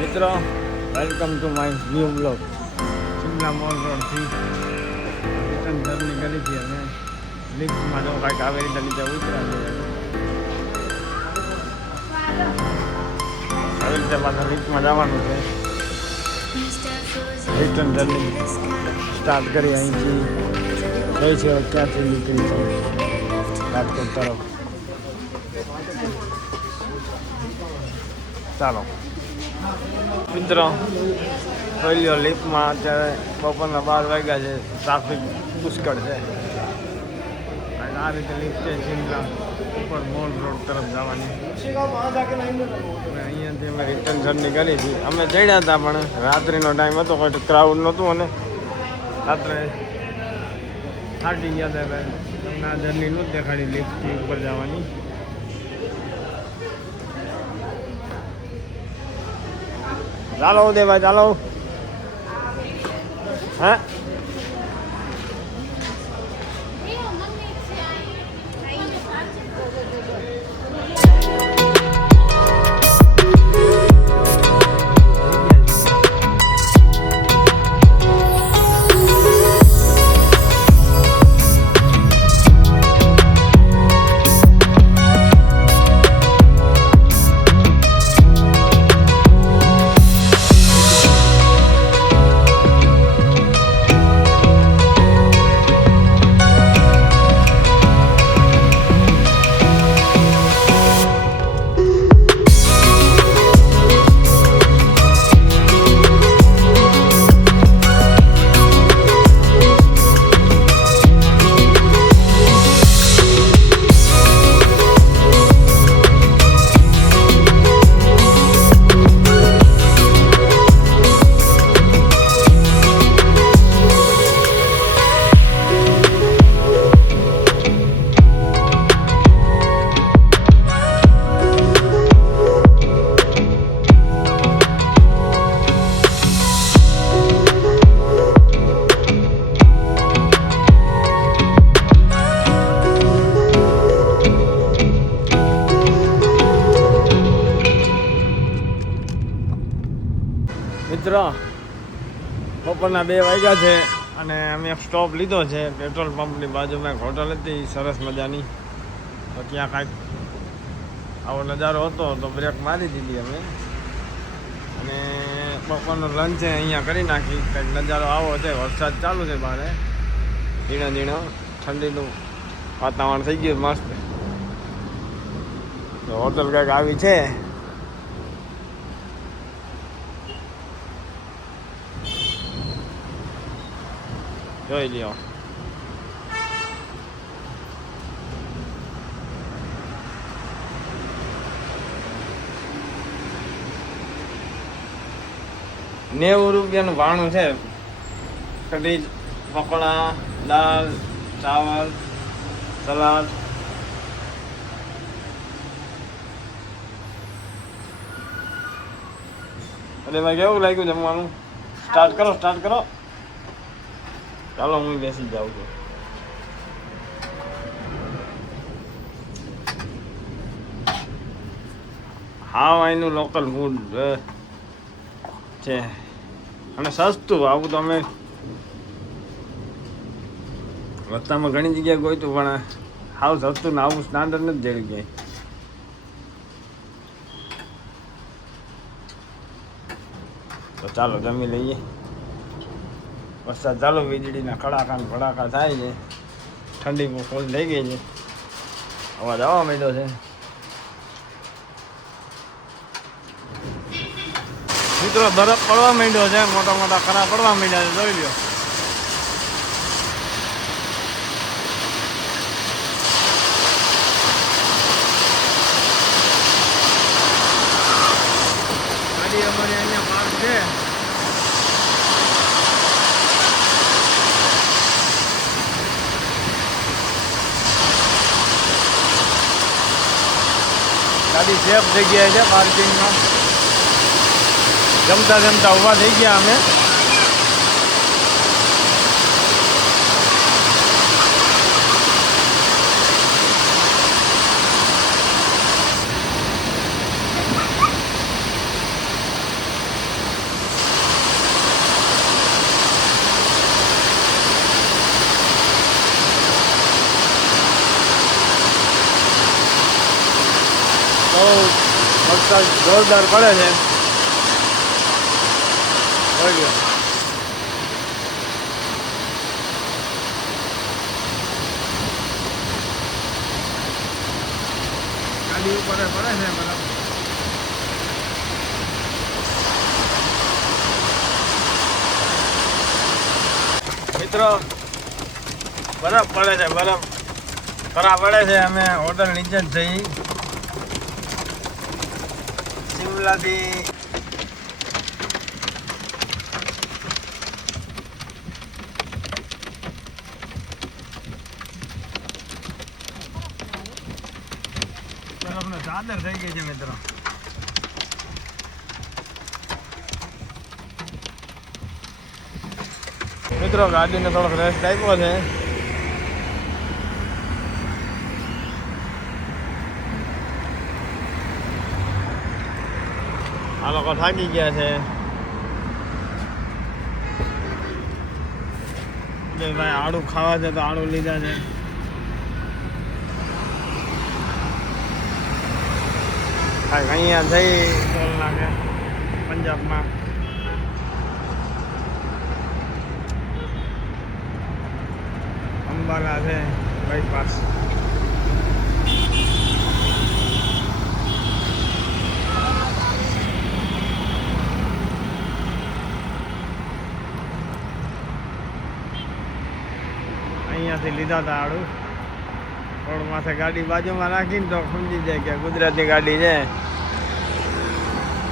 મિત્રો welcome to my new blog. Shimla Mall રોડથી return journey કરી હતી અને લિફ્ટમાં જો કાંઈક આવી રીતે નીચે ઉતર્યા છે. આવી રીતે પાછા લિફ્ટમાં જવાનું છે. રિટર્ન જર્ની સ્ટાર્ટ કરી અહીંથી જઈ છે ક્યાંથી નીકળી છે રાજકોટ તરફ. ચાલો મિત્રો, પહેલો લિફ્ટમાં અત્યારે બપોરના 12 વાગ્યા છે. ટ્રાફિક પુષ્કળ છે. આ રીતે લિફ્ટ છે શિમલા ઉપર મોલ રોડ તરફ જવાની. અહીંયાથી અમે રિટર્ન જર્ની કરી હતી. અમે ચડ્યા હતા પણ રાત્રિનો ટાઈમ હતો, કોઈ ક્રાઉડ નહોતું અને રાત્રે થાકી ગયા હતા. તમને આ જર્ની નહોતી દેખાડી લિફ્ટથી ઉપર જવાની. ચાલો ઉદયભાઈ ચાલો. હે મિત્રો, બપોરના 2 વાગ્યા છે અને અમે એક સ્ટોપ લીધો છે. પેટ્રોલ પંપની બાજુમાં એક હોટલ હતી સરસ મજાની. તો ત્યાં કાંઈક આવો નજારો હતો તો બ્રેક મારી દીધી અમે અને બપોરનો લંચ અહીંયા કરી નાખી. કંઈક નજારો આવો છે. વરસાદ ચાલુ છે બહાર, ઝીણો ઝીણો ઠંડીનું વાતાવરણ થઈ ગયું મસ્ત. તો હોટલ કંઈક આવી છે. જોઈ લ્યો. ₹90 ભાણું છે. કઢી, પકોડા, દાળ, ચાવલ, સલાડ. અરે ભાઈ કેવું લાગ્યું જમવાનું? સ્ટાર્ટ કરો. ચાલો હું બેસી જાઉં છું. હા, અહીંનું લોકલ ફૂડ છે અને સસ્તું. આવું તો અમે રસ્તામાં ઘણી જગ્યાએ ગોઈતું પણ હાવ સસ્તું ને આવું સ્ટાન્ડર્ડ નથી જડ્યું ક્યાંય. તો ચાલો જમી લઈએ. વરસાદ ચાલુ, વીજળીના ખડાકા ભડાકા થાય છે. ઠંડી ફૂલ થઈ ગઈ છે. અવાજ આવવા માંડ્યો છે. મિત્રો, બરફ પડવા માંડ્યો છે. મોટા મોટા ખરા પડવા માંડ્યા છે. જોઈ લો. ગાડી અમારી અહીંયા પાર્ક છે. ગાડી સેફ જગ્યાએ છે પાર્કિંગમાં. જમતા જમતા ઊભા થઈ ગયા અમે. વરસાદ જોરદાર પડે છે. ગાડી ઉપર પડે છે બરાબર. મિત્રો બરફ પડે છે, બરફ ખરા પડે છે. અમે હોટલ નીચે જ જઈ શિમલાથી. બરફને ચાદર થઈ ગઈ છે મિત્રો. મિત્રો ગાડીને થોડોક રેસ્ટ આપ્યો છે. આ લોકો થાકી ગયા છે. ભાઈ આડું ખાવા છે તો આડું લીધા છે. અહીંયા જઈ ટોલ નાખે પંજાબમાં. અંબાલા છે બાયપાસ. અહીંયાથી લીધા હતા આડું. રોડ માથે ગાડી બાજુમાં રાખીને તો સમજી જાય કે ગુજરાતની ગાડી છે.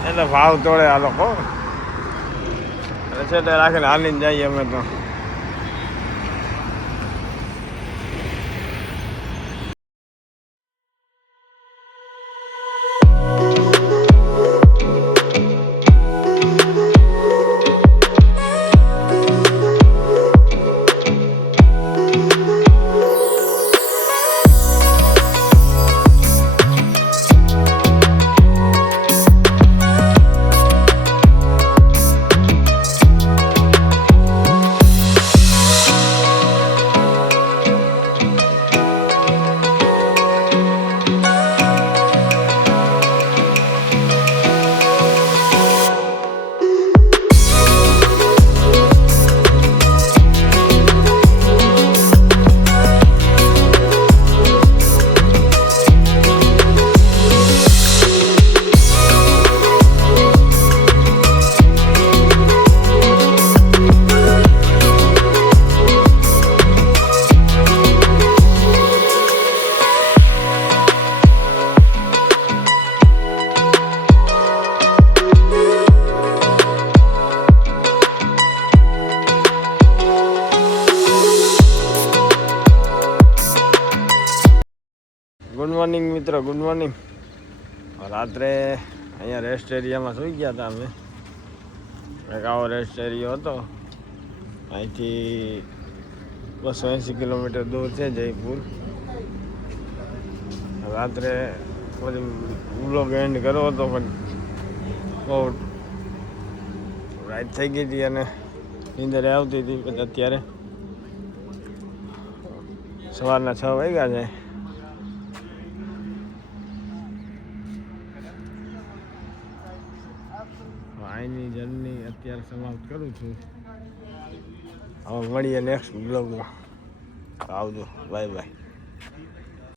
એટલે ભાવ તોડે આ લોકો. એટલે છેટે રાખીને હાલીને જઈએ અમે તો. ગુડ મોર્નિંગ મિત્રો, ગુડ મોર્નિંગ. રાત્રે અહીંયા રેસ્ટ એરિયામાં સૂઈ ગયા હતા અમે. એક આવો રેસ્ટ એરિયો હતો. અહીંથી 280 કિલોમીટર દૂર છે જયપુર. રાત્રે પછી બ્લોગ એન્ડ કર્યો હતો પણ બહુ રાત થઈ ગઈ હતી અને નીંદરે આવતી હતી. પછી અત્યારે સવારના 6 વાગ્યા છે. અહીંની જર્ની અત્યારે સમાપ્ત કરું છું. હવે મળીએ નેક્સ્ટ બ્લોગમાં. આવજો, બાય બાય.